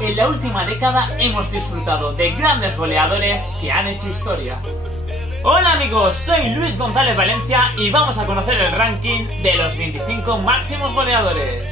en la última década hemos disfrutado de grandes goleadores que han hecho historia. Hola amigos, soy Luis González Valencia y vamos a conocer el ranking de los 25 máximos goleadores.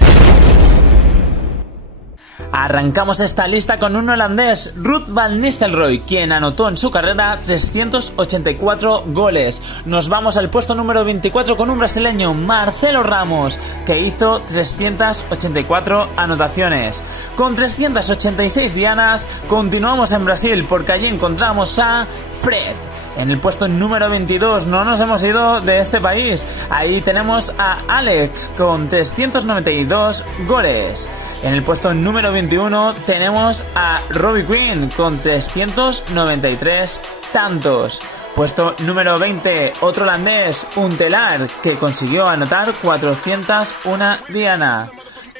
Arrancamos esta lista con un holandés, Ruud van Nistelrooy, quien anotó en su carrera 384 goles. Nos vamos al puesto número 24 con un brasileño, Marcelo Ramos, que hizo 384 anotaciones. Con 386 dianas, continuamos en Brasil porque allí encontramos a Fred. En el puesto número 22, no nos hemos ido de este país. Ahí tenemos a Alex con 392 goles. En el puesto número 21 tenemos a Robbie Quinn con 393 tantos. Puesto número 20, otro holandés, Huntelaar, que consiguió anotar 401 diana.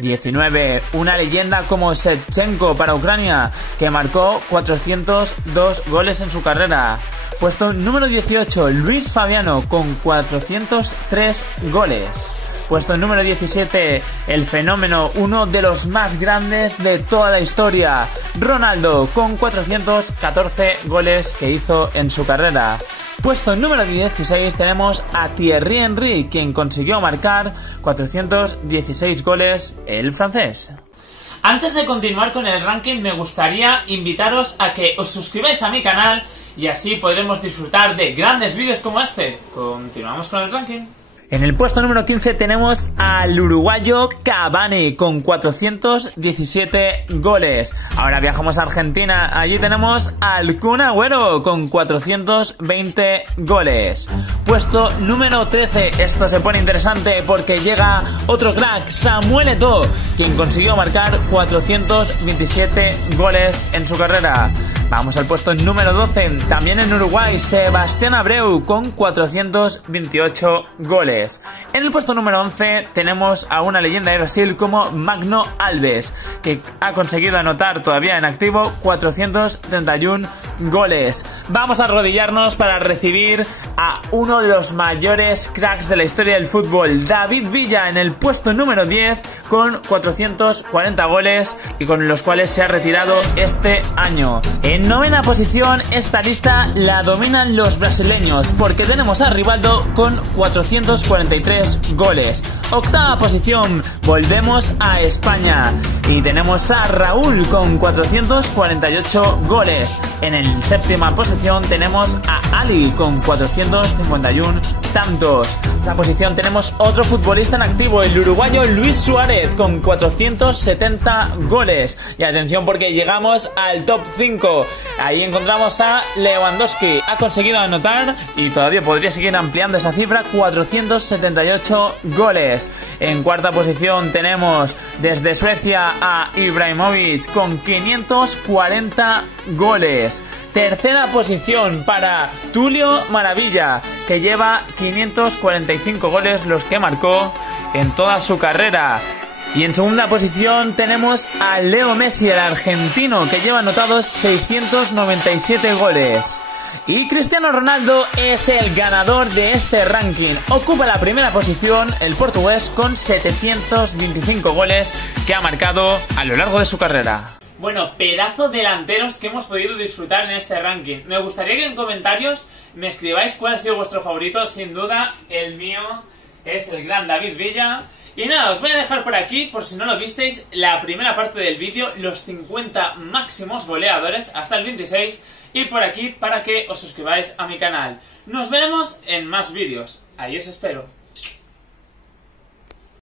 19, una leyenda como Shevchenko para Ucrania, que marcó 402 goles en su carrera. Puesto número 18, Luis Fabiano con 403 goles. Puesto número 17, el fenómeno, uno de los más grandes de toda la historia, Ronaldo, con 414 goles que hizo en su carrera. Puesto número 16 tenemos a Thierry Henry, quien consiguió marcar 416 goles, el francés. Antes de continuar con el ranking, me gustaría invitaros a que os suscribáis a mi canal y así podremos disfrutar de grandes vídeos como este. Continuamos con el ranking. En el puesto número 15 tenemos al uruguayo Cavani con 417 goles. Ahora viajamos a Argentina. Allí tenemos al Kun Agüero con 420 goles. Puesto número 13. Esto se pone interesante porque llega otro crack, Samuel Eto'o, quien consiguió marcar 427 goles en su carrera. Vamos al puesto número 12. También en Uruguay, Sebastián Abreu con 428 goles. En el puesto número 11 tenemos a una leyenda de Brasil como Magno Alves, que ha conseguido anotar todavía en activo 431 goles. Vamos a arrodillarnos para recibir a uno de los mayores cracks de la historia del fútbol, David Villa, en el puesto número 10 con 440 goles y con los cuales se ha retirado este año. En novena posición, esta lista la dominan los brasileños porque tenemos a Rivaldo con 443 goles. Octava posición, volvemos a España y tenemos a Raúl con 448 goles. En la séptima posición tenemos a Ali con 451 tantos. En esta posición tenemos otro futbolista en activo, el uruguayo Luis Suárez con 470 goles. Y atención porque llegamos al top 5. Ahí encontramos a Lewandowski. Ha conseguido anotar y todavía podría seguir ampliando esa cifra, 478 goles. En cuarta posición tenemos desde Suecia a Ibrahimovic con 540 goles. Tercera posición para Tulio Maravilla, que lleva 545 goles, los que marcó en toda su carrera. Y en segunda posición tenemos a Leo Messi, el argentino, que lleva anotados 697 goles. Y Cristiano Ronaldo es el ganador de este ranking. Ocupa la primera posición el portugués con 725 goles que ha marcado a lo largo de su carrera. Bueno, pedazo de delanteros que hemos podido disfrutar en este ranking. Me gustaría que en comentarios me escribáis cuál ha sido vuestro favorito. Sin duda, el mío es el gran David Villa. Y nada, os voy a dejar por aquí, por si no lo visteis, la primera parte del vídeo, los 50 máximos goleadores hasta el 26, y por aquí para que os suscribáis a mi canal. Nos veremos en más vídeos. Ahí os espero.